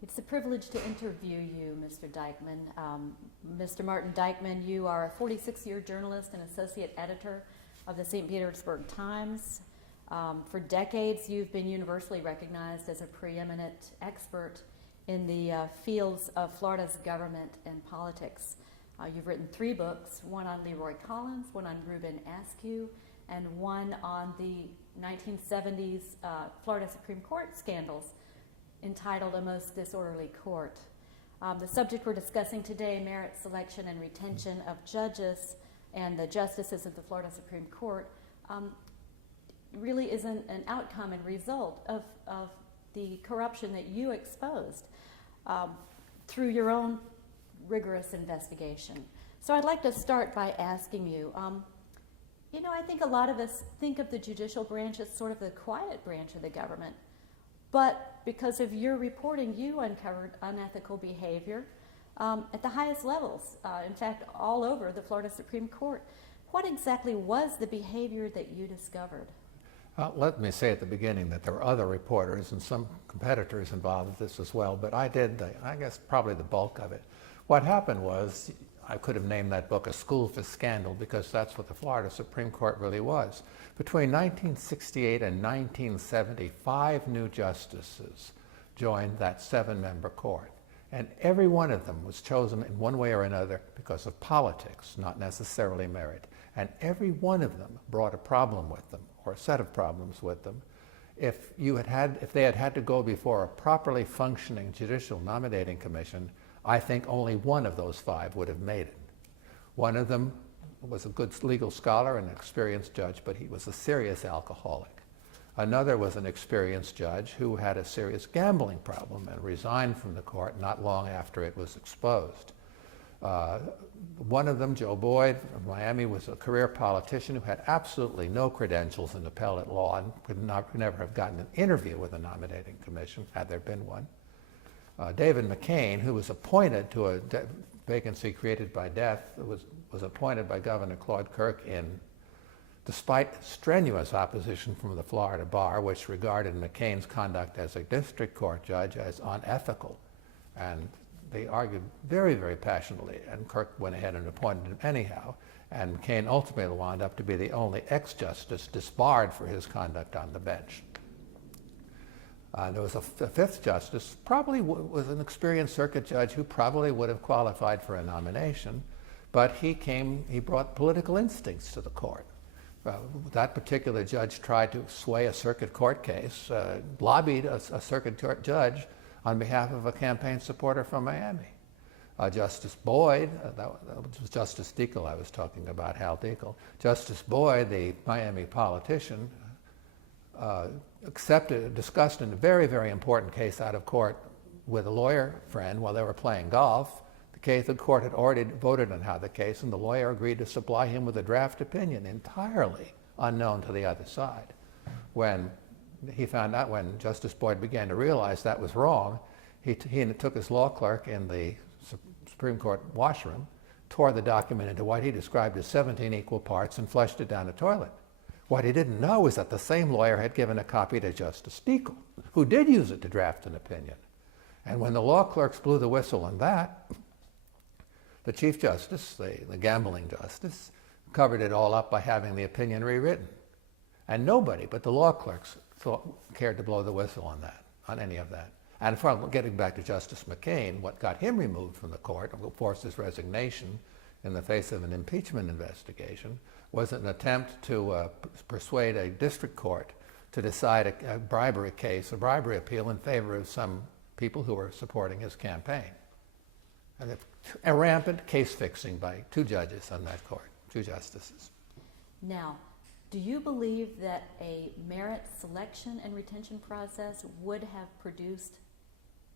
It's a privilege to interview you, Mr. Dyckman. Mr. Martin Dyckman, you are a 46-year journalist and associate editor of the St. Petersburg Times. For decades, you've been universally recognized as a preeminent expert in the fields of Florida's government and politics. You've written 3 books, one on Leroy Collins, one on Reuben Askew, and one on the 1970s Florida Supreme Court scandals, entitled A Most Disorderly Court. The subject we're discussing today, merit selection and retention of judges and the justices of the Florida Supreme Court, really is an outcome and result of the corruption that you exposed through your own rigorous investigation. So I'd like to start by asking you, I think a lot of us think of the judicial branch as sort of the quiet branch of the government, but because of your reporting, you uncovered unethical behavior at the highest levels, in fact, all over the Florida Supreme Court. What exactly was the behavior that you discovered? Let me say at the beginning that there were other reporters and some competitors involved with this as well, but I did, I guess, probably the bulk of it. What happened was, I could have named that book A School for Scandal because that's what the Florida Supreme Court really was. Between 1968 and 1970, 5 new justices joined that 7-member court. And every one of them was chosen in one way or another because of politics, not necessarily merit. And every one of them brought a problem with them, or a set of problems with them. If they had had to go before a properly functioning judicial nominating commission, I think only one of those 5 would have made it. One of them was a good legal scholar and an experienced judge, but he was a serious alcoholic. Another was an experienced judge who had a serious gambling problem and resigned from the court not long after it was exposed. One of them, Joe Boyd of Miami, was a career politician who had absolutely no credentials in appellate law and could never have gotten an interview with the nominating commission, had there been one. David McCain, who was appointed to a vacancy created by death, was appointed by Governor Claude Kirk despite strenuous opposition from the Florida bar, which regarded McCain's conduct as a district court judge as unethical. And they argued very, very passionately, and Kirk went ahead and appointed him anyhow. And McCain ultimately wound up to be the only ex-justice disbarred for his conduct on the bench. There was a 5th justice, probably was an experienced circuit judge who probably would have qualified for a nomination, but he brought political instincts to the court. That particular judge tried to sway a circuit court case, lobbied a circuit court judge on behalf of a campaign supporter from Miami. Justice Boyd, that was Justice Deacle I was talking about, Hal Deacle. Justice Boyd, the Miami politician, discussed in a very, very important case out of court with a lawyer friend while they were playing golf. The court had already voted on how the case, and the lawyer agreed to supply him with a draft opinion entirely unknown to the other side. When he found out, when Justice Boyd began to realize that was wrong, he took his law clerk in the Supreme Court washroom, tore the document into what he described as 17 equal parts, and flushed it down the toilet. What he didn't know is that the same lawyer had given a copy to Justice Deacle, who did use it to draft an opinion. And when the law clerks blew the whistle on that, the Chief Justice, the gambling justice, covered it all up by having the opinion rewritten. And nobody but the law clerks cared to blow the whistle on that, on any of that. And getting back to Justice McCain, what got him removed from the court, or forced his resignation in the face of an impeachment investigation, was an attempt to persuade a district court to decide a bribery case, a bribery appeal in favor of some people who were supporting his campaign. And a rampant case fixing by 2 judges on that court, 2 justices. Now, do you believe that a merit selection and retention process would have produced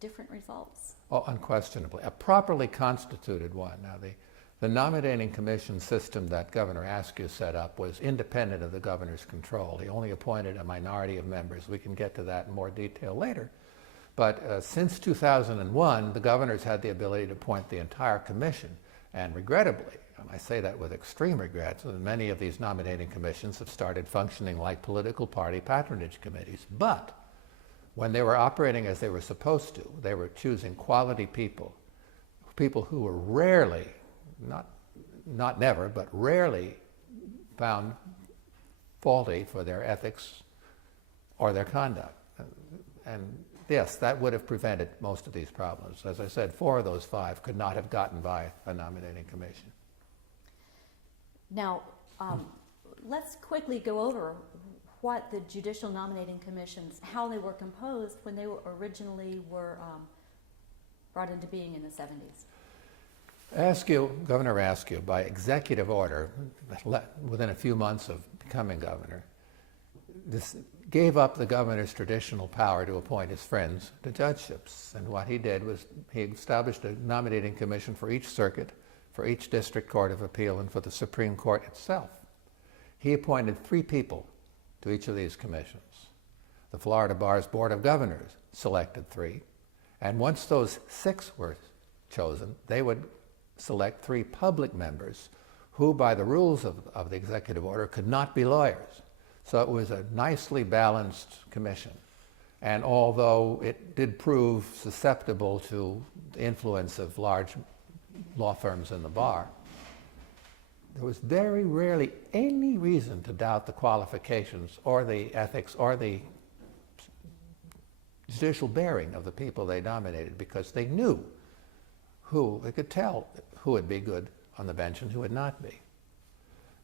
different results? Oh, unquestionably. A properly constituted one. Now, the nominating commission system that Governor Askew set up was independent of the governor's control. He only appointed a minority of members. We can get to that in more detail later. But since 2001, the governors had the ability to appoint the entire commission. And regrettably, and I say that with extreme regret, many of these nominating commissions have started functioning like political party patronage committees. But when they were operating as they were supposed to, they were choosing quality people, people who were rarely, not never, but rarely found faulty for their ethics or their conduct. And yes, that would have prevented most of these problems. As I said, 4 of those 5 could not have gotten by a nominating commission. Now, let's quickly go over what the judicial nominating commissions, how they were composed when they were originally brought into being in the 70s. Governor Askew, by executive order, within a few months of becoming governor, gave up the governor's traditional power to appoint his friends to judgeships. And what he did was he established a nominating commission for each circuit, for each district court of appeal, and for the Supreme Court itself. He appointed 3 people to each of these commissions. The Florida Bar's Board of Governors selected 3, and once those 6 were chosen, they would select 3 public members who, by the rules of the executive order, could not be lawyers. So it was a nicely balanced commission. And although it did prove susceptible to the influence of large law firms in the bar, there was very rarely any reason to doubt the qualifications or the ethics or the judicial bearing of the people they nominated, because they knew they could tell who would be good on the bench and who would not be.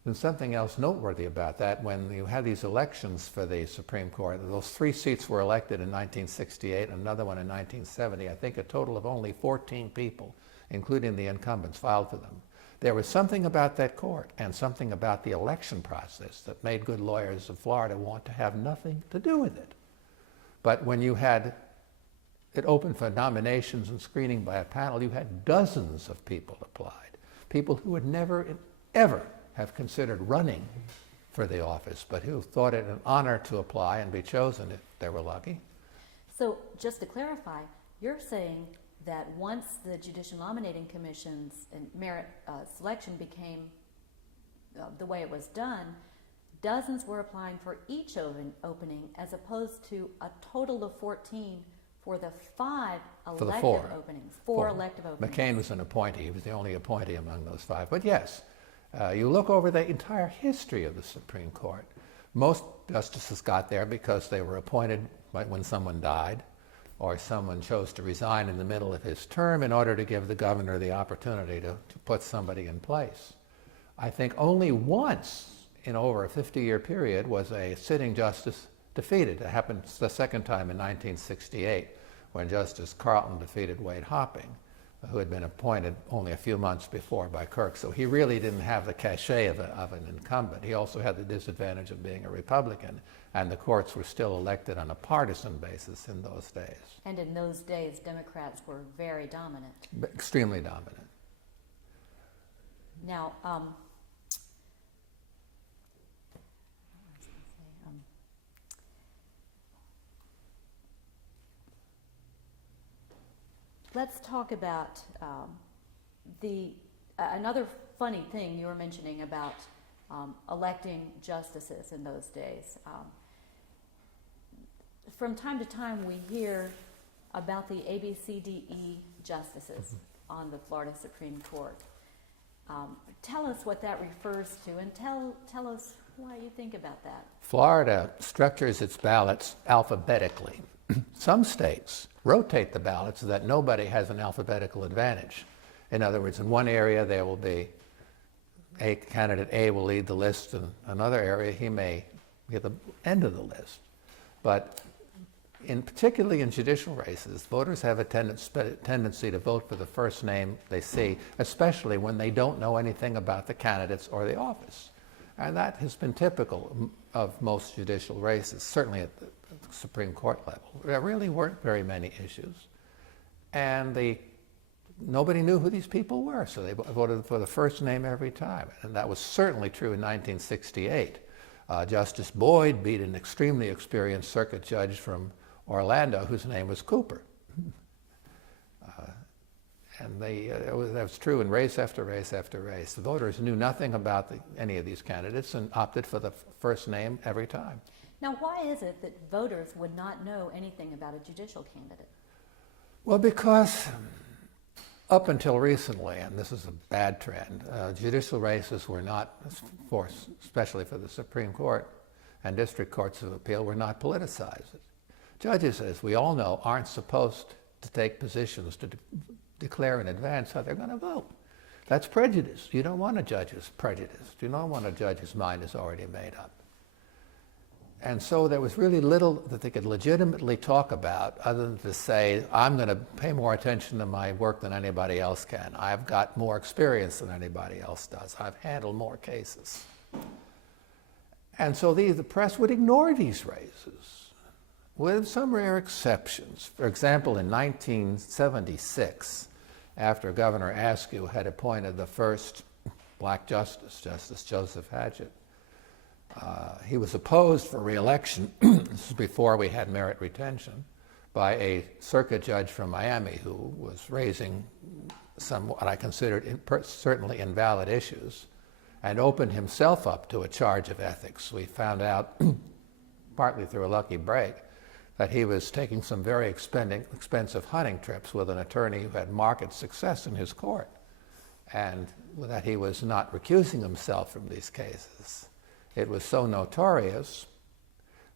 And something else noteworthy about that, when you had these elections for the Supreme Court, those 3 seats were elected in 1968, another one in 1970. I think a total of only 14 people, including the incumbents, filed for them. There was something about that court and something about the election process that made good lawyers of Florida want to have nothing to do with it. But when you had it open for nominations and screening by a panel, you had dozens of people applied, people who would never, ever have considered running for the office, but who thought it an honor to apply and be chosen if they were lucky. So just to clarify, you're saying that once the Judicial Nominating Commission's and merit selection became the way it was done, dozens were applying for each opening as opposed to a total of 14 for the 5 elective openings. 4 elective openings. McCain was an appointee. He was the only appointee among those 5. But yes, you look over the entire history of the Supreme Court. Most justices got there because they were appointed when someone died, or someone chose to resign in the middle of his term in order to give the governor the opportunity to put somebody in place. I think only once in over a 50-year period was a sitting justice defeated. It happened the second time in 1968 when Justice Carlton defeated Wade Hopping, who had been appointed only a few months before by Kirk. So he really didn't have the cachet of an incumbent. He also had the disadvantage of being a Republican, and the courts were still elected on a partisan basis in those days. And in those days, Democrats were very dominant. Extremely dominant. Now, let's talk about another funny thing you were mentioning about electing justices in those days. From time to time, we hear about the ABCDE justices on the Florida Supreme Court. Tell us what that refers to, and tell us why you think about that. Florida structures its ballots alphabetically. Some states rotate the ballots so that nobody has an alphabetical advantage. In other words, in one area there will be candidate A will lead the list, and another area he may be at the end of the list. But particularly in judicial races, voters have a tendency to vote for the first name they see, especially when they don't know anything about the candidates or the office. And that has been typical of most judicial races, certainly at the Supreme Court level. There really weren't very many issues. And nobody knew who these people were, so they voted for the first name every time. And that was certainly true in 1968. Justice Boyd beat an extremely experienced circuit judge from Orlando whose name was Cooper. And that was true in race after race after race. The voters knew nothing about any of these candidates and opted for the first name every time. Now, why is it that voters would not know anything about a judicial candidate? Well, because up until recently, and this is a bad trend, judicial races were not, especially for the Supreme Court and district courts of appeal, were not politicized. Judges, as we all know, aren't supposed to take positions to declare in advance how they're going to vote. That's prejudice. You don't want a judge who's prejudiced. You don't want a judge whose mind is already made up. And so there was really little that they could legitimately talk about other than to say, I'm going to pay more attention to my work than anybody else can. I've got more experience than anybody else does. I've handled more cases. And so the press would ignore these races, with some rare exceptions. For example, in 1976, after Governor Askew had appointed the first black justice, Justice Joseph Hatchett, he was opposed for re-election, this is before we had merit retention, by a circuit judge from Miami who was raising some what I considered certainly invalid issues, and opened himself up to a charge of ethics. We found out, partly through a lucky break, that he was taking some very expensive hunting trips with an attorney who had marked success in his court, and that he was not recusing himself from these cases. It was so notorious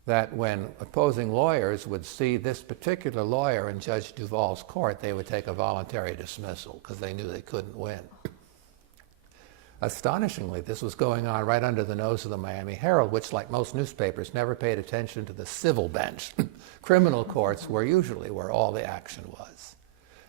that when opposing lawyers would see this particular lawyer in Judge Duvall's court, they would take a voluntary dismissal because they knew they couldn't win. Astonishingly, this was going on right under the nose of the Miami Herald, which, like most newspapers, never paid attention to the civil bench. Criminal courts were usually where all the action was.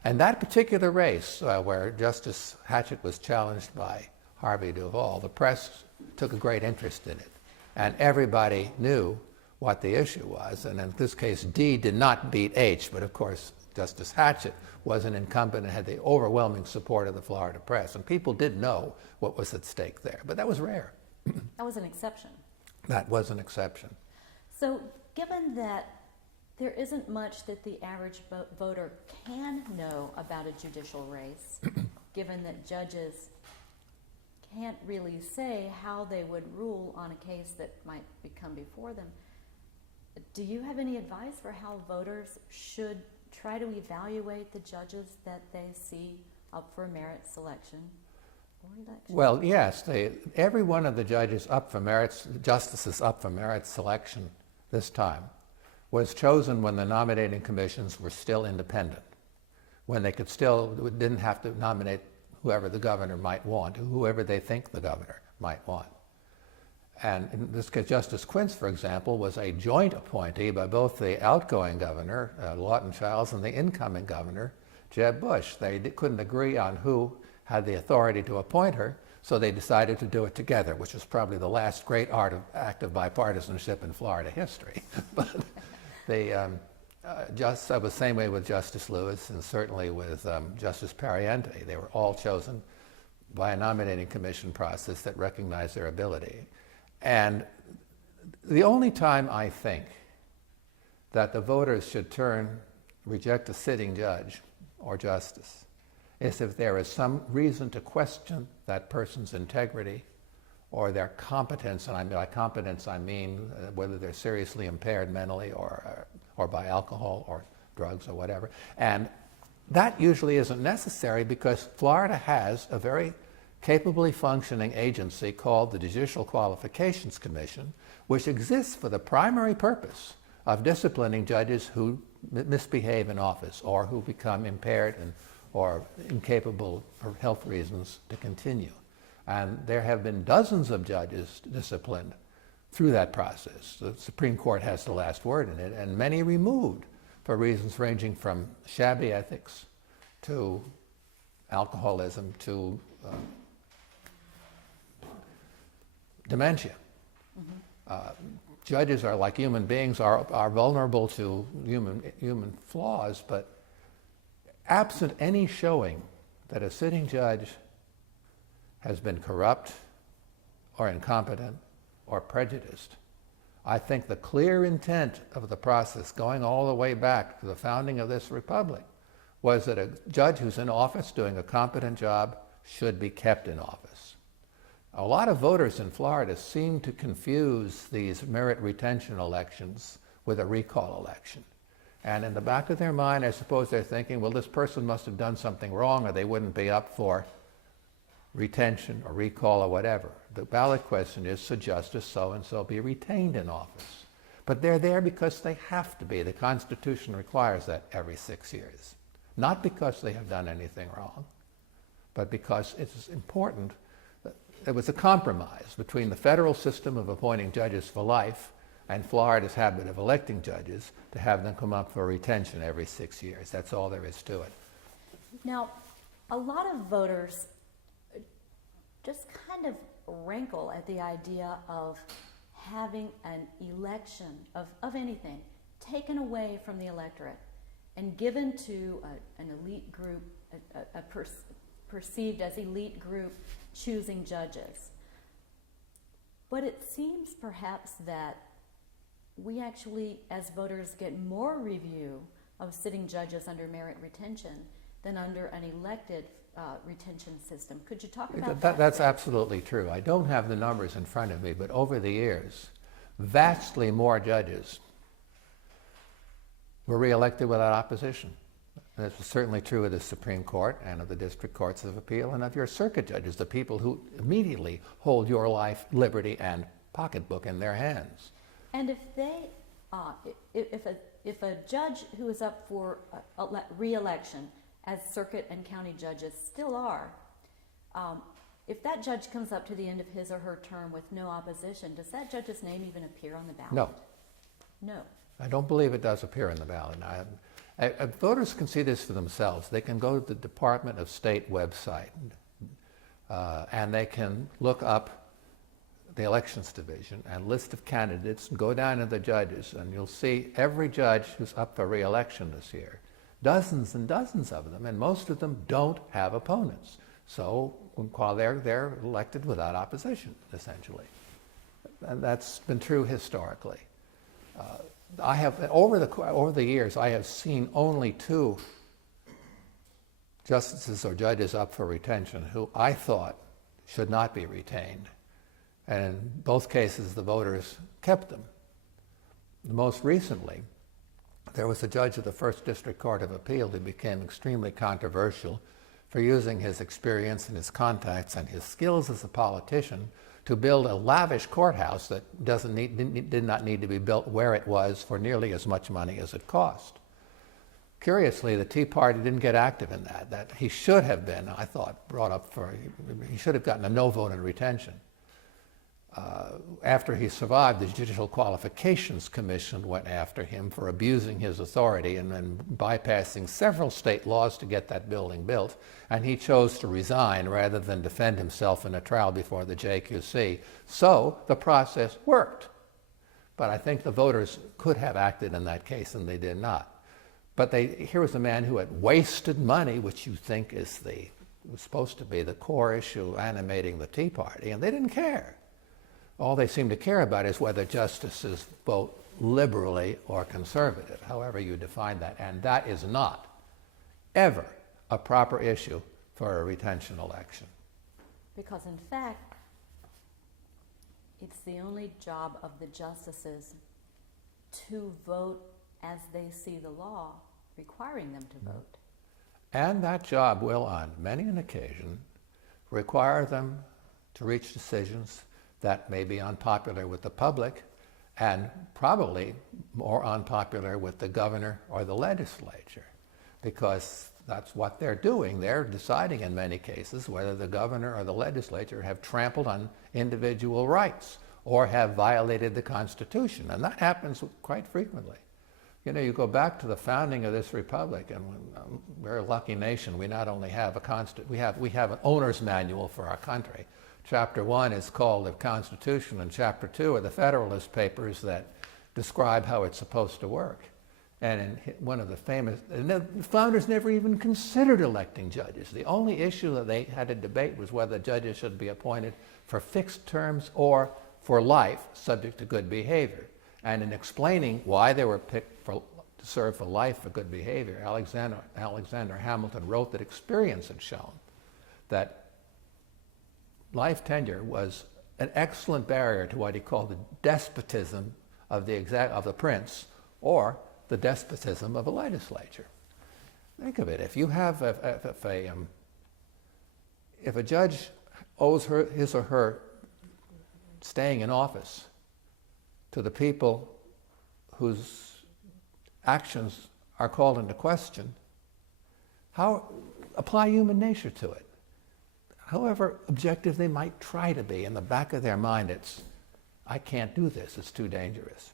And that particular race, where Justice Hatchett was challenged by Harvey Duvall, the press took a great interest in it. And everybody knew what the issue was. And in this case, D did not beat H, but of course, Justice Hatchett was an incumbent and had the overwhelming support of the Florida press. And people did know what was at stake there, but that was rare. That was an exception. That was an exception. So given that there isn't much that the average voter can know about a judicial race, given that judges can't really say how they would rule on a case that might come before them, do you have any advice for how voters should try to evaluate the judges that they see up for merit selection or election? Well, yes, every one of the judges up for justices up for merit selection this time was chosen when the nominating commissions were still independent, when they didn't have to nominate whoever the governor might want, whoever they think the governor might want. And in this case, Justice Quince, for example, was a joint appointee by both the outgoing governor, Lawton Chiles, and the incoming governor, Jeb Bush. They couldn't agree on who had the authority to appoint her, so they decided to do it together, which was probably the last great act of bipartisanship in Florida history. But just the same way with Justice Lewis and certainly with Justice Pariente. They were all chosen by a nominating commission process that recognized their ability. And the only time I think that the voters should reject a sitting judge or justice is if there is some reason to question that person's integrity or their competence, and by competence I mean whether they're seriously impaired mentally or by alcohol or drugs or whatever. And that usually isn't necessary because Florida has a very capably functioning agency called the Judicial Qualifications Commission, which exists for the primary purpose of disciplining judges who misbehave in office or who become impaired or incapable for health reasons to continue. And there have been dozens of judges disciplined through that process. The Supreme Court has the last word in it, and many removed for reasons ranging from shabby ethics to alcoholism to dementia. Judges are like human beings, are vulnerable to human flaws, but absent any showing that a sitting judge has been corrupt or incompetent or prejudiced, I think the clear intent of the process, going all the way back to the founding of this republic, was that a judge who's in office doing a competent job should be kept in office. A lot of voters in Florida seem to confuse these merit retention elections with a recall election. And in the back of their mind, I suppose they're thinking, well, this person must have done something wrong or they wouldn't be up for retention or recall or whatever. The ballot question is, should Justice so-and-so be retained in office? But they're there because they have to be. The Constitution requires that every 6 years. Not because they have done anything wrong, but because it's important. It was a compromise between the federal system of appointing judges for life and Florida's habit of electing judges to have them come up for retention every 6 years. That's all there is to it. Now, a lot of voters just kind of rankle at the idea of having an election of anything taken away from the electorate and given to an elite group, perceived as elite group choosing judges. But it seems perhaps that we actually, as voters, get more review of sitting judges under merit retention than under an elected retention system. Could you talk about that? That's absolutely true. I don't have the numbers in front of me, but over the years, vastly more judges were reelected without opposition. And this was certainly true of the Supreme Court and of the district courts of appeal and of your circuit judges, the people who immediately hold your life, liberty, and pocketbook in their hands. And if they, if a judge who is up for re-election, as circuit and county judges still are, if that judge comes up to the end of his or her term with no opposition, does that judge's name even appear on the ballot? No. No. I don't believe it does appear in the ballot. Voters can see this for themselves. They can go to the Department of State website and they can look up the Elections Division and list of candidates and go down to the judges, and you'll see every judge who's up for re-election this year. Dozens and dozens of them, and most of them don't have opponents. So while they're elected without opposition, essentially. And that's been true historically. I have, over the years, I have seen only 2 justices or judges up for retention who I thought should not be retained. And in both cases, the voters kept them. Most recently, there was a judge of the First District Court of Appeal who became extremely controversial for using his experience and his contacts and his skills as a politician to build a lavish courthouse that did not need to be built where it was for nearly as much money as it cost. Curiously, the Tea Party didn't get active in that. That he should have been, I thought, brought up for, he should have gotten a no vote in retention. After he survived, the Judicial Qualifications Commission went after him for abusing his authority and then bypassing several state laws to get that building built, and he chose to resign rather than defend himself in a trial before the JQC. So the process worked. But I think the voters could have acted in that case, and they did not. But here was a man who had wasted money, which you think was supposed to be the core issue animating the Tea Party, and they didn't care. All they seem to care about is whether justices vote liberally or conservative, however you define that. And that is not ever a proper issue for a retention election. Because in fact, it's the only job of the justices to vote as they see the law requiring them to vote. And that job will, on many an occasion, require them to reach decisions that may be unpopular with the public and probably more unpopular with the governor or the legislature, because that's what they're doing. They're deciding in many cases whether the governor or the legislature have trampled on individual rights or have violated the Constitution, and that happens quite frequently. You know, you go back to the founding of this republic, and we're a lucky nation. We not only have we have an owner's manual for our country. Chapter 1 is called the Constitution, and Chapter 2 are the Federalist Papers that describe how it's supposed to work. And in one of the famous, and the founders never even considered electing judges. The only issue that they had to debate was whether judges should be appointed for fixed terms or for life, subject to good behavior. And in explaining why they were picked to serve for life for good behavior, Alexander Hamilton wrote that experience had shown that life tenure was an excellent barrier to what he called the despotism of the prince, or the despotism of a legislature. Think of it. If you have if a judge owes his or her staying in office to the people whose actions are called into question, how apply human nature to it? However objective they might try to be, in the back of their mind it's, I can't do this, it's too dangerous.